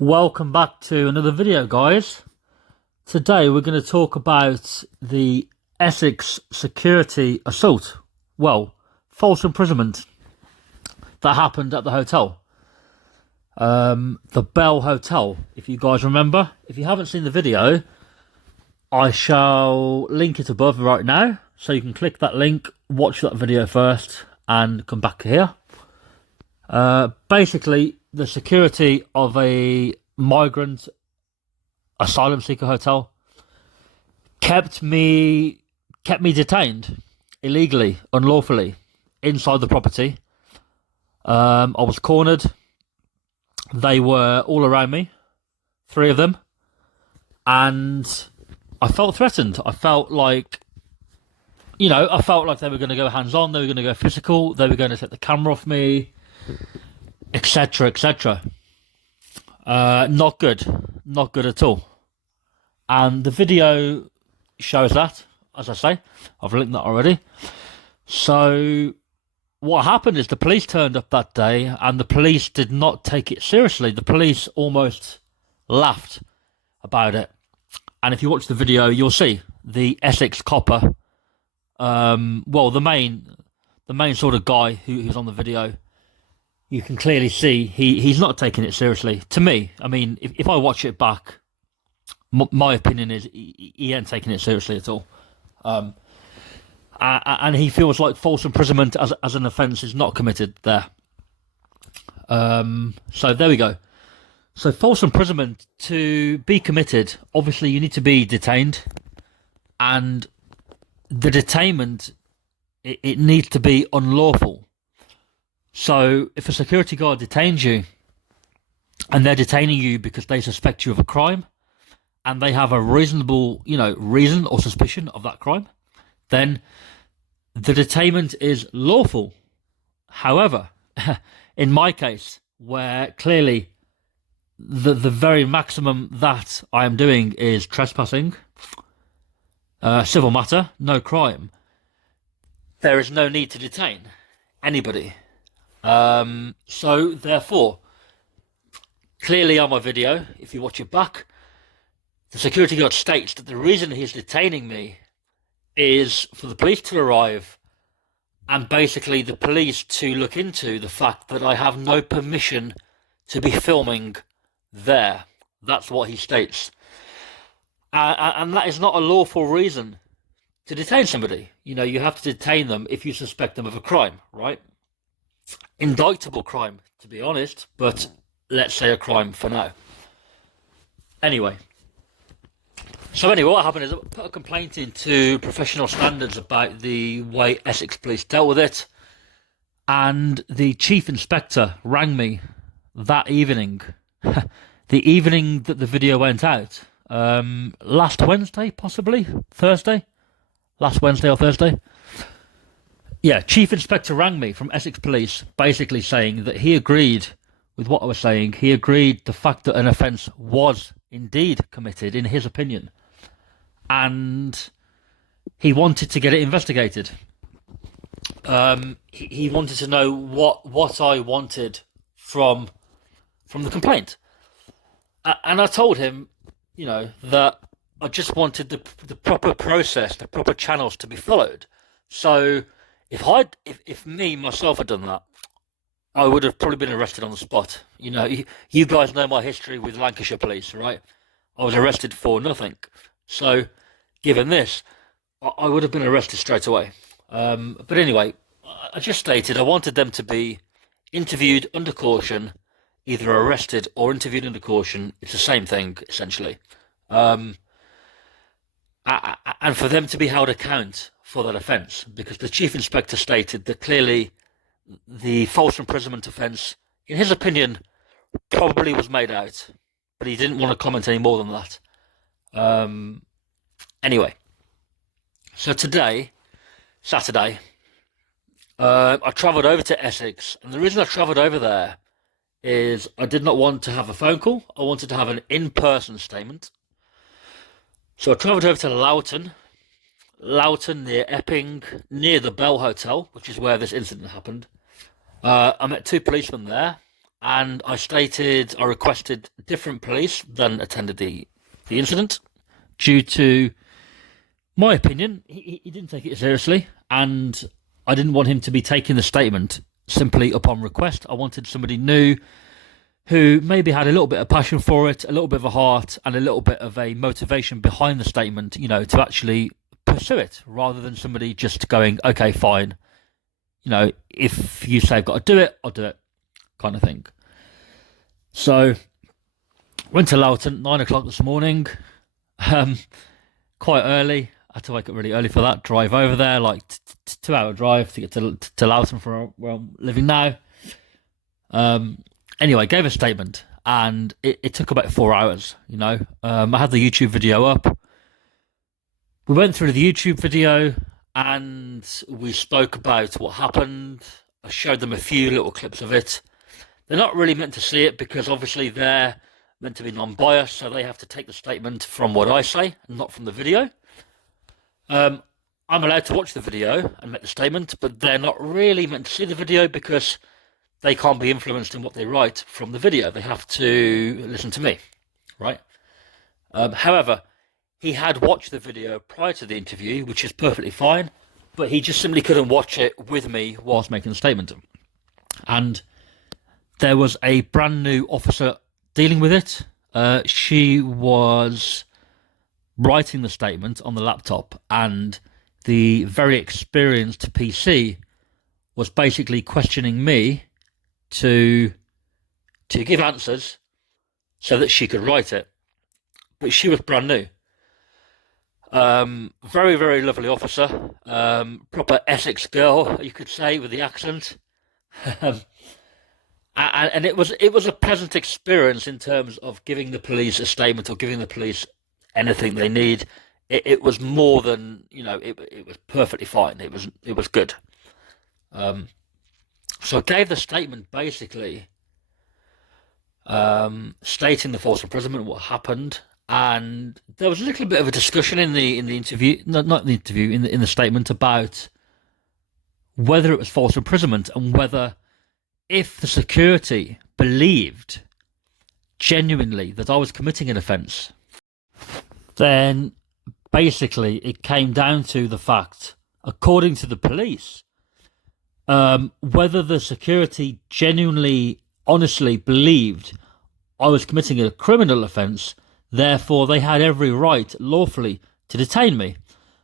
Welcome back to another video, guys. Today we're going to talk about the Essex security assault. Well, false imprisonment that happened at the hotel. The Bell Hotel, if you guys remember. If you haven't seen the video, I shall link it above right now. So you can click that link, watch that video first, and come back here. Basically, the security of a migrant asylum seeker hotel kept me detained illegally, unlawfully, inside the property. I was cornered. They were all around me, 3 of them, and I felt threatened. I felt like they were going to go hands-on, they were going to go physical, they were going to take the camera off me, etc., etc. Not good at all. And the video shows that, as I say. I've linked that already. So what happened is the police turned up that day, and the police did not take it seriously. The police almost laughed about it. And if you watch the video, you'll see the Essex copper. The main sort of guy who's on the video. You can clearly see he's not taking it seriously. To me, I mean, if I watch it back, my opinion is he ain't taking it seriously at all. And he feels like false imprisonment as an offence is not committed there. So there we go. So false imprisonment, to be committed, obviously you need to be detained, and the detainment, it needs to be unlawful. So if a security guard detains you, and they're detaining you because they suspect you of a crime, and they have a reasonable, reason or suspicion of that crime, then the detainment is lawful. However, in my case, where clearly the very maximum that I am doing is trespassing, civil matter, no crime, there is no need to detain anybody. So therefore, clearly on my video, if you watch it back, the security guard states that the reason he's detaining me is for the police to arrive, and basically the police to look into the fact that I have no permission to be filming there. That's what he states. And that is not a lawful reason to detain somebody. You have to detain them if you suspect them of a crime, right? Indictable crime, to be honest, but let's say a crime for now. Anyway, what happened is I put a complaint into professional standards about the way Essex Police dealt with it, and the chief inspector rang me that evening, the evening that the video went out, last Wednesday, possibly Thursday, last Wednesday or Thursday. Yeah, Chief Inspector rang me from Essex Police, basically saying that he agreed with what I was saying. He agreed the fact that an offence was indeed committed, in his opinion, and he wanted to get it investigated. He wanted to know what I wanted from the complaint, and I told him, that I just wanted the proper process, the proper channels to be followed. So if me myself had done that, I would have probably been arrested on the spot. You guys know my history with Lancashire Police, right? I was arrested for nothing. So, given this, I would have been arrested straight away. But anyway, I just stated I wanted them to be interviewed under caution, either arrested or interviewed under caution. It's the same thing, essentially. And for them to be held account for that offence, because the chief inspector stated that clearly the false imprisonment offence, in his opinion, probably was made out, but he didn't want to comment any more than that. Anyway, so today, Saturday, I travelled over to Essex, and the reason I travelled over there is I did not want to have a phone call. I wanted to have an in-person statement. So I travelled over to Loughton near Epping, near the Bell Hotel, which is where this incident happened. I met 2 policemen there, and I requested different police than attended the incident due to my opinion. He didn't take it seriously, and I didn't want him to be taking the statement simply upon request. I wanted somebody new who maybe had a little bit of passion for it, a little bit of a heart, and a little bit of a motivation behind the statement, you know, to actually pursue it, rather than somebody just going, okay, fine, you know, if you say I've got to do it, I'll do it, kind of thing. So, went to Loughton, 9 o'clock this morning, quite early. I had to wake up really early for that, drive over there, like 2 hour drive to get to Loughton from where I'm living now. Anyway, gave a statement, and it took about 4 hours, you know. I had the YouTube video up. We went through the YouTube video, and we spoke about what happened. I showed them a few little clips of it. They're not really meant to see it because obviously they're meant to be non-biased, so they have to take the statement from what I say and not from the video. I'm allowed to watch the video and make the statement, but they're not really meant to see the video because they can't be influenced in what they write from the video. They have to listen to me, right? However, he had watched the video prior to the interview, which is perfectly fine, but he just simply couldn't watch it with me whilst making the statement. And there was a brand new officer dealing with it. She was writing the statement on the laptop, and the very experienced PC was basically questioning me to give answers so that she could write it. But she was brand new. Very, very lovely officer. Proper Essex girl, you could say, with the accent. And it was a pleasant experience in terms of giving the police a statement or giving the police anything they need. It was more than, you know, it was perfectly fine. It was good. So I gave the statement basically stating the false imprisonment, what happened, and there was a little bit of a discussion in the interview, not in the interview, in the statement about whether it was false imprisonment and whether, if the security believed genuinely that I was committing an offence, then basically it came down to the fact, according to the police, whether the security genuinely, honestly believed I was committing a criminal offence, therefore they had every right lawfully to detain me.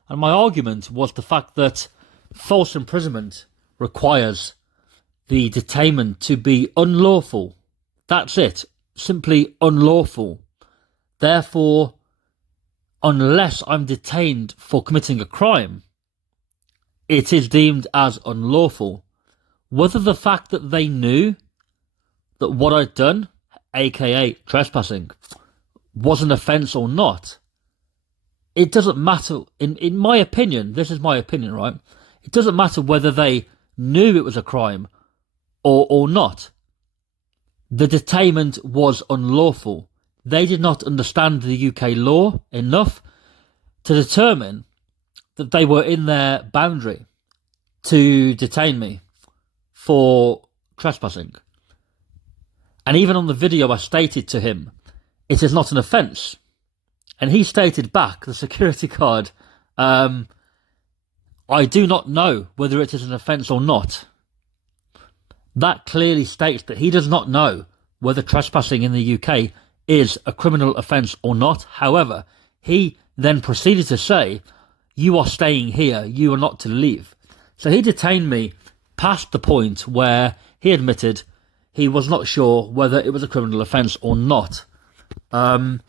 And my argument was the fact that false imprisonment requires the detainment to be unlawful. That's it. Simply unlawful. Therefore, unless I'm detained for committing a crime, it is deemed as unlawful. Whether the fact that they knew that what I'd done, aka trespassing, was an offence or not, it doesn't matter. In my opinion, this is my opinion, right? It doesn't matter whether they knew it was a crime or not. The detainment was unlawful. They did not understand the UK law enough to determine that they were in their boundary to detain me for trespassing. And even on the video I stated to him, it is not an offence. And he stated back, the security guard, I do not know whether it is an offence or not. That clearly states that he does not know whether trespassing in the UK is a criminal offence or not. However, he then proceeded to say, you are staying here, you are not to leave. So he detained me past the point where he admitted he was not sure whether it was a criminal offence or not. And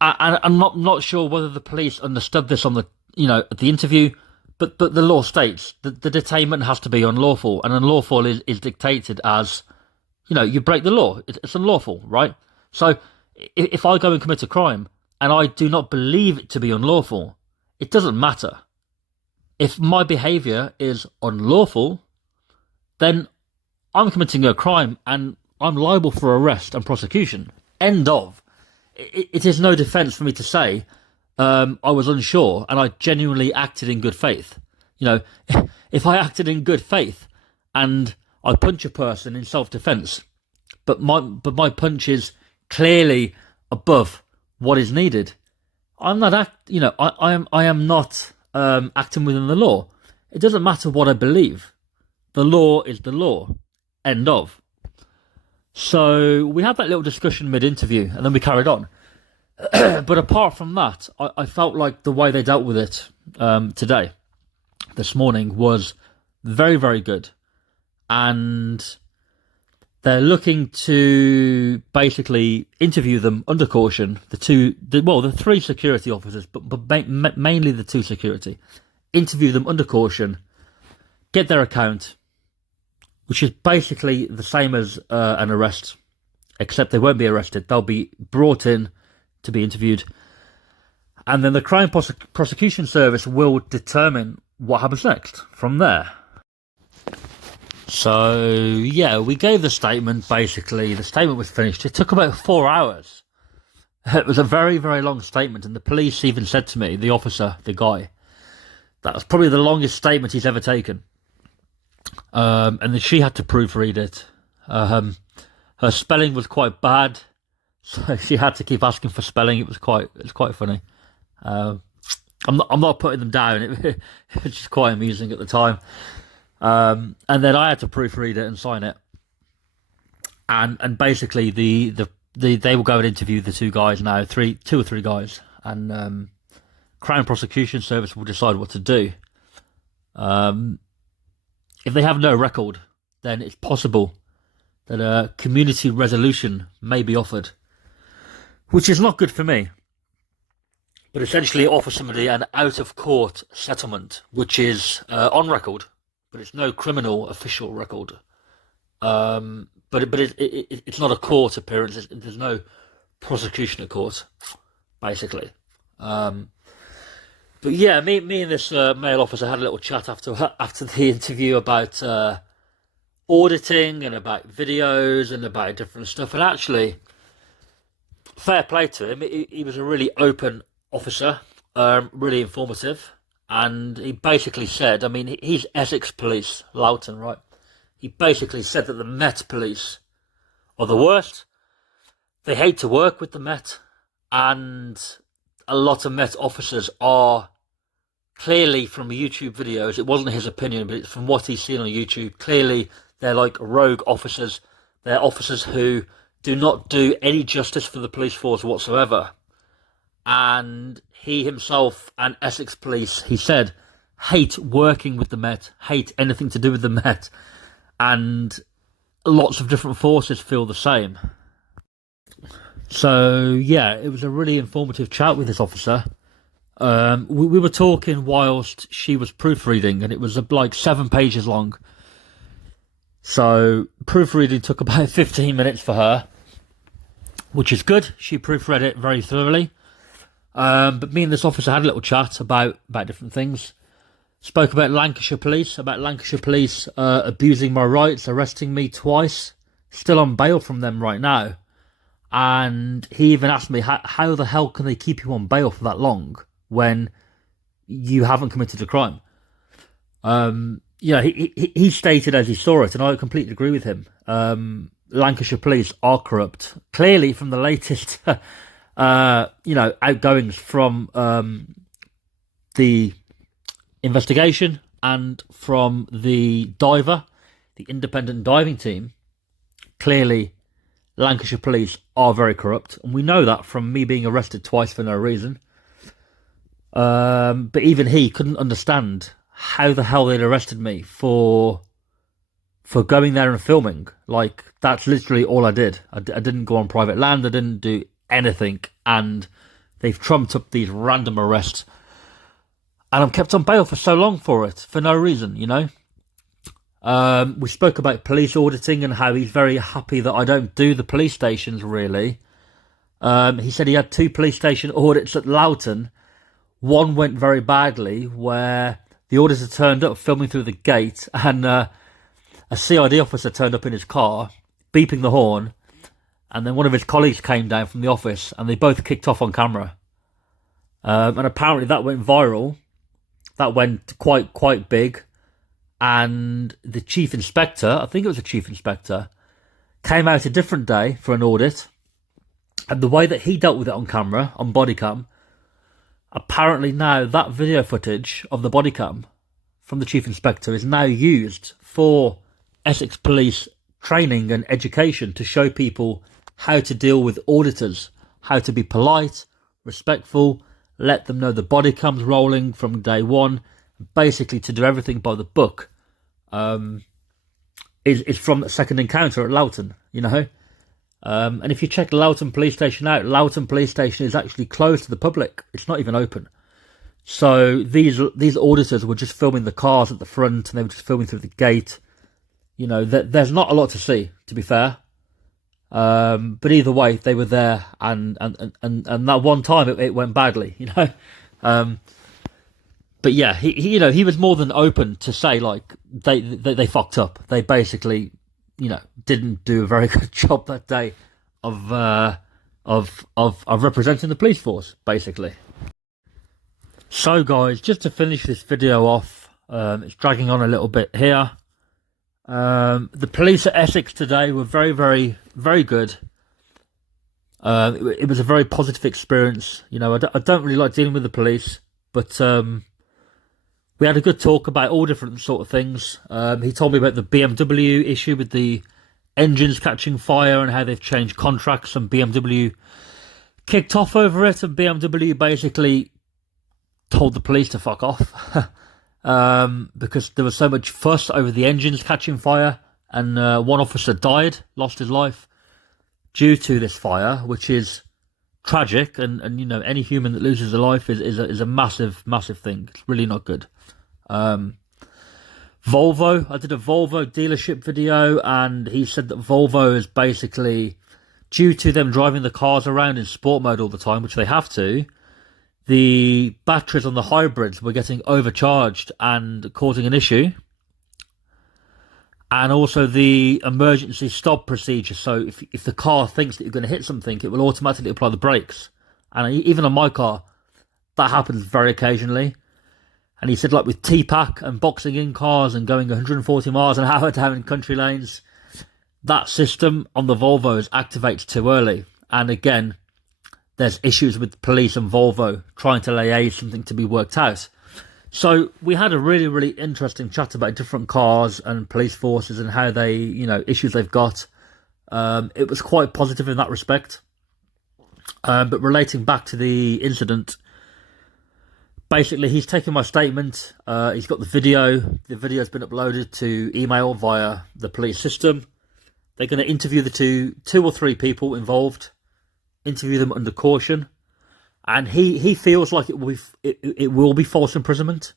I'm not sure whether the police understood this on the, at the interview, but the law states that the detainment has to be unlawful, and unlawful is dictated as, you break the law. It's unlawful, right? So if I go and commit a crime and I do not believe it to be unlawful, it doesn't matter. If my behaviour is unlawful, then I'm committing a crime and I'm liable for arrest and prosecution. End of. It is no defence for me to say I was unsure and I genuinely acted in good faith. If I acted in good faith and I punch a person in self-defence, but my punch is clearly above what is needed. I'm not I am not acting within the law. It doesn't matter what I believe. The law is the law. End of. So we had that little discussion mid-interview, and then we carried on. But apart from that, I felt like the way they dealt with it this morning, was very, very good. And they're looking to basically interview them under caution. The three security officers, but mainly the two security. Interview them under caution, get their account, which is basically the same as an arrest, except they won't be arrested. They'll be brought in to be interviewed. And then the Crime Prosecution Service will determine what happens next from there. So, yeah, we gave the statement, basically. The statement was finished. It took about 4 hours. It was a very, very long statement. And the police even said to me, the officer, the guy, that was probably the longest statement he's ever taken. And then she had to proofread it. Her spelling was quite bad, so she had to keep asking for spelling. It was quite funny. I'm not putting them down. It was just quite amusing at the time. And then I had to proofread it and sign it. And basically they will go and interview the two guys now, two or three guys, and Crown Prosecution Service will decide what to do. If they have no record, then it's possible that a community resolution may be offered, which is not good for me. But essentially it offers somebody an out-of-court settlement, which is on record, but it's no criminal official record. But it's not a court appearance. There's no prosecution at court, basically. But yeah, me and this male officer had a little chat after the interview about auditing and about videos and about different stuff. And actually, fair play to him. He was a really open officer, really informative. And he basically said, I mean, he's Essex Police, Loughton, right? He basically said that the Met Police are the worst. They hate to work with the Met. And a lot of Met officers are clearly, from YouTube videos, it wasn't his opinion, but it's from what he's seen on YouTube, clearly they're like rogue officers. They're officers who do not do any justice for the police force whatsoever. And he himself and Essex Police, he said, hate working with the Met, hate anything to do with the Met. And lots of different forces feel the same. So, yeah, it was a really informative chat with this officer. We were talking whilst she was proofreading, and it was like 7 pages long. So proofreading took about 15 minutes for her, which is good. She proofread it very thoroughly. But me and this officer had a little chat about different things. Spoke about Lancashire Police abusing my rights, arresting me twice. Still on bail from them right now. And he even asked me, how the hell can they keep you on bail for that long when you haven't committed a crime? He stated as he saw it, and I completely agree with him. Lancashire Police are corrupt. Clearly, from the latest, outgoings from the investigation and from the diver, the independent diving team, clearly Lancashire Police are very corrupt, and we know that from me being arrested twice for no reason. But even he couldn't understand how the hell they'd arrested me for going there and filming. Like, that's literally all I did. I didn't go on private land. I didn't do anything, and they've trumped up these random arrests. And I'm kept on bail for so long for it, for no reason, you know. We spoke about police auditing and how he's very happy that I don't do the police stations, really. He said he had 2 police station audits at Loughton. One went very badly, where the auditor turned up filming through the gate, and a CID officer turned up in his car, beeping the horn, and then one of his colleagues came down from the office, and they both kicked off on camera. And apparently that went viral. That went quite big. And the chief inspector, I think it was the chief inspector, came out a different day for an audit, and the way that he dealt with it on camera, on body cam, apparently now that video footage of the body cam from the Chief Inspector is now used for Essex Police training and education to show people how to deal with auditors, how to be polite, respectful, let them know the body cam's rolling from day one, basically to do everything by the book. Is from the second encounter at Loughton, you know. And if you check Loughton Police Station out, Loughton Police Station is actually closed to the public. It's not even open. So these auditors were just filming the cars at the front, and they were just filming through the gate. You know, there's not a lot to see, to be fair. But either way, they were there, and that one time it went badly, you know. But yeah, he was more than open to say, like, they fucked up. They basically, you know, didn't do a very good job that day of representing the police force, basically. So guys, just to finish this video off, it's dragging on a little bit here. The police at Essex today were very, very, very good. It was a very positive experience. You know, I don't really like dealing with the police, but we had a good talk about all different sort of things. He told me about the BMW issue with the engines catching fire and how they've changed contracts, and BMW kicked off over it, and BMW basically told the police to fuck off because there was so much fuss over the engines catching fire, and one officer died, lost his life due to this fire, which is tragic, and you know, any human that loses a life is a massive thing. It's really not good. Volvo, I did a Volvo dealership video, and he said that Volvo is basically, due to them driving the cars around in sport mode all the time, which they have to, the batteries on the hybrids were getting overcharged and causing an issue. And also the emergency stop procedure. So if the car thinks that you're going to hit something, it will automatically apply the brakes. And even on my car, that happens very occasionally. And he said, like, with T-Pack and boxing in cars and going 140 miles an hour down in country lanes, that system on the Volvos activates too early. And again, there's issues with police and Volvo trying to liaise something to be worked out. So we had a really, really interesting chat about different cars and police forces and how they, you know, issues they've got. It was quite positive in that respect. But relating back to the incident, basically he's taken my statement. He's got the video. The video's been uploaded to email via the police system. They're going to interview the two or three people involved, interview them under caution. And he feels like it will be false imprisonment.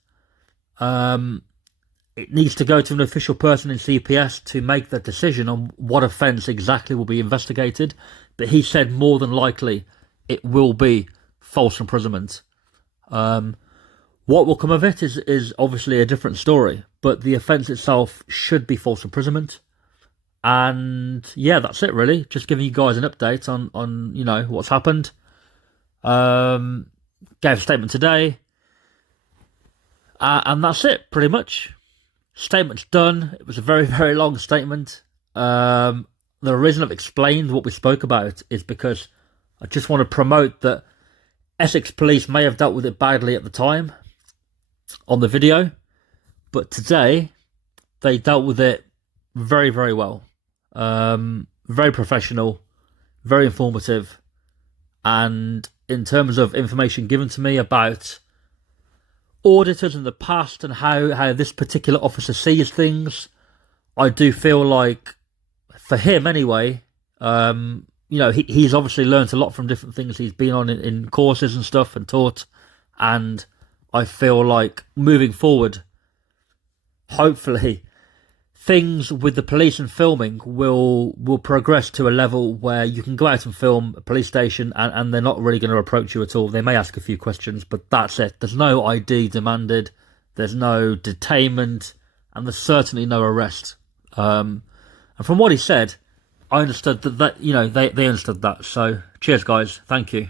It needs to go to an official person in CPS to make the decision on what offence exactly will be investigated. But he said more than likely it will be false imprisonment. What will come of it is obviously a different story. But the offence itself should be false imprisonment. And yeah, that's it really. Just giving you guys an update on you know, what's happened. Gave a statement today, and that's it pretty much. Statement's done. It was a very, very long statement. The reason I've explained what we spoke about is because I just want to promote that Essex Police may have dealt with it badly at the time on the video, but today they dealt with it very, very well. Very professional, very informative, and in terms of information given to me about auditors in the past and how this particular officer sees things, I do feel like, for him anyway, you know, he's obviously learnt a lot from different things he's been on in courses and stuff and taught, and I feel like moving forward, hopefully, things with the police and filming will progress to a level where you can go out and film a police station and they're not really going to approach you at all. They may ask a few questions, but that's it. There's no ID demanded, there's no detainment, and there's certainly no arrest. And from what he said, I understood that you know, they understood that. So cheers guys, thank you.